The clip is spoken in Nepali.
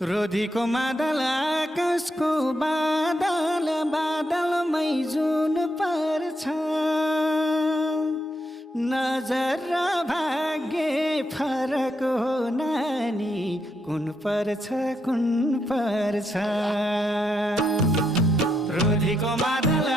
रोधीको मादल आकाशको बादल बादलमै जुन पर्छ नजर र भाग्य फरक हो नानी कुन पर्छ रोधीको मादल